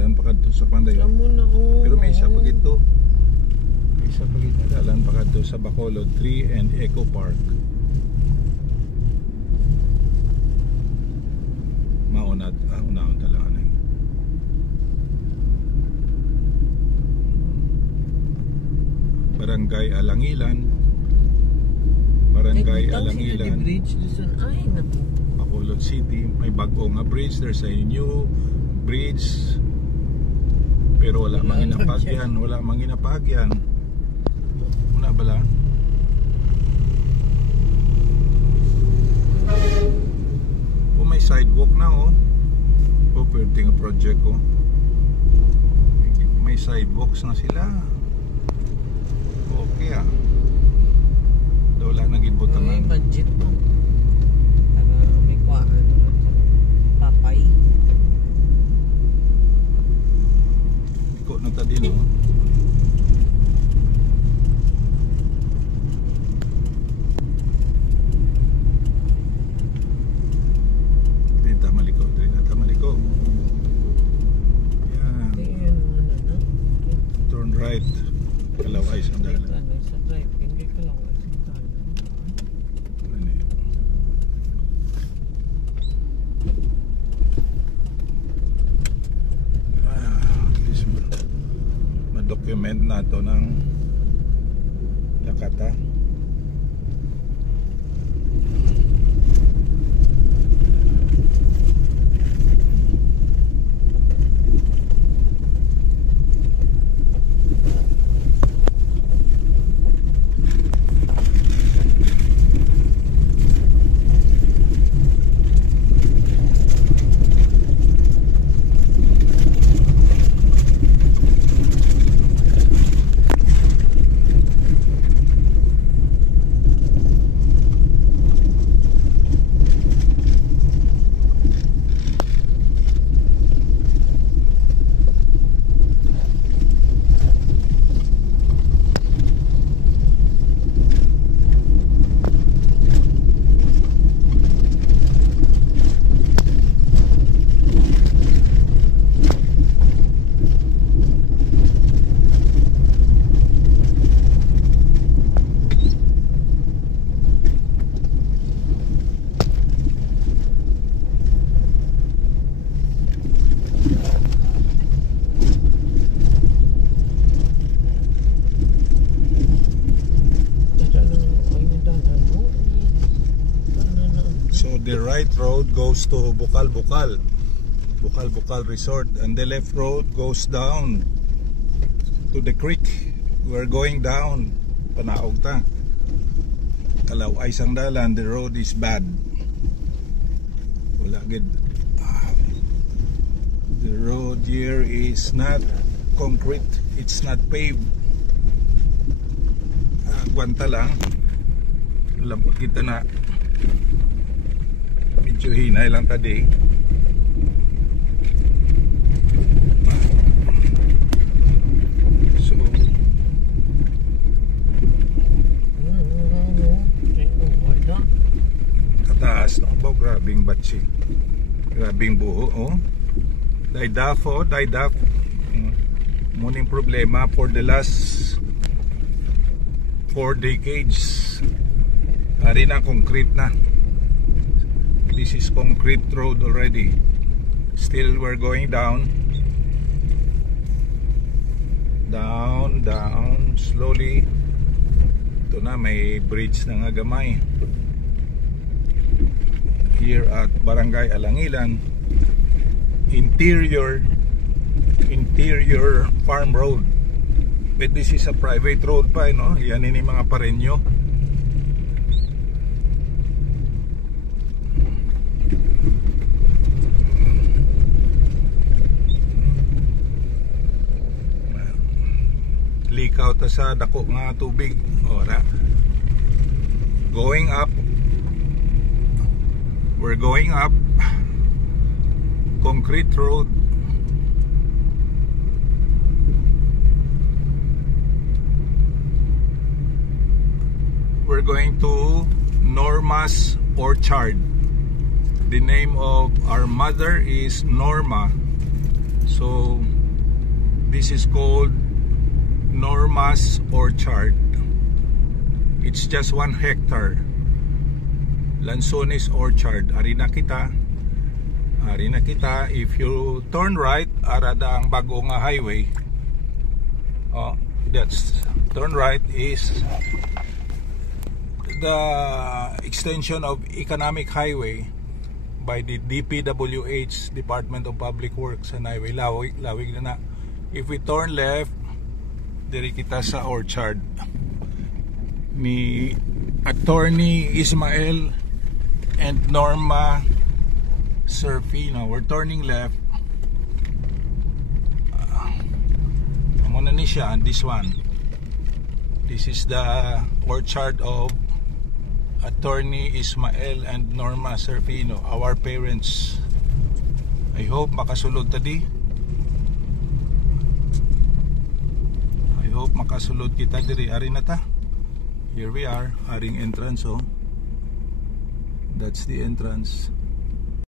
dalan pa kadto sa Pandayon. Pero may isa pa gito. May isa pa gito dalan pa kadto sa Bacolod 3 and Eco Park. Maunat, unahon talaga na. Barangay Alangilan. Barangay Alangilan. Bacolod City, may bago nga bridge. There's a new bridge. Pero wala mang ginapagyan. Wala mang ginapagyan. Una bala? Oh, may sidewalk na oh. Oh, pwede nga project oh. May sidewalks na sila. Okay ah. Wala naging butangan. May budget mo. Para may kuhaan. Papay. Iko na ta din oh. Dito maliko. Dito maliko. Yan. Turn right. Kalaway sa dalan. Sa drive. Hindi kalaway sa dalan. At least ma-document na ito ng Lakata. The right road goes to Bukal Resort, and the left road goes down to the creek. We're going down Panaog ta. Kalaway sang dalan, the road is bad. Wala gid. The road here is not concrete, it's not paved. Gwanta lang. Lambot kita na. Medyo hinay lang tadi. So kataas no ba, grabing batsi. Grabing buho oh. Daydaf. Muning problema for the last 4 decades. Ari na concrete na. This is concrete road already. Still we're going down slowly. Ito na, may bridge na nga gamay here at Barangay Alangilan. Interior farm road, but this is a private road pa no? Yan ini mga parenyo. Likaw ta sa dako nga tubig. Ora. Going up. We're going up. Concrete road. We're going to Norma's Orchard. The name of our mother is Norma. So this is called Norma's Orchard. It's just 1 hectare. Lanzones Orchard. Ari na kita. If you turn right, arada ang bago nga highway. Oh, that's turn right is the extension of economic highway by the DPWH, Department of Public Works and Highway. Lawig na na. If we turn left, diri kita sa orchard ni Attorney Ismael and Norma Serfino. We're turning left. Amo na ni siya, this one. This is the orchard of Attorney Ismael and Norma Serfino, our parents. I hope makasulod tadi. I hope makasulod kita diri. Ari na ta. Here we are, aring entrance. Oh, that's the entrance.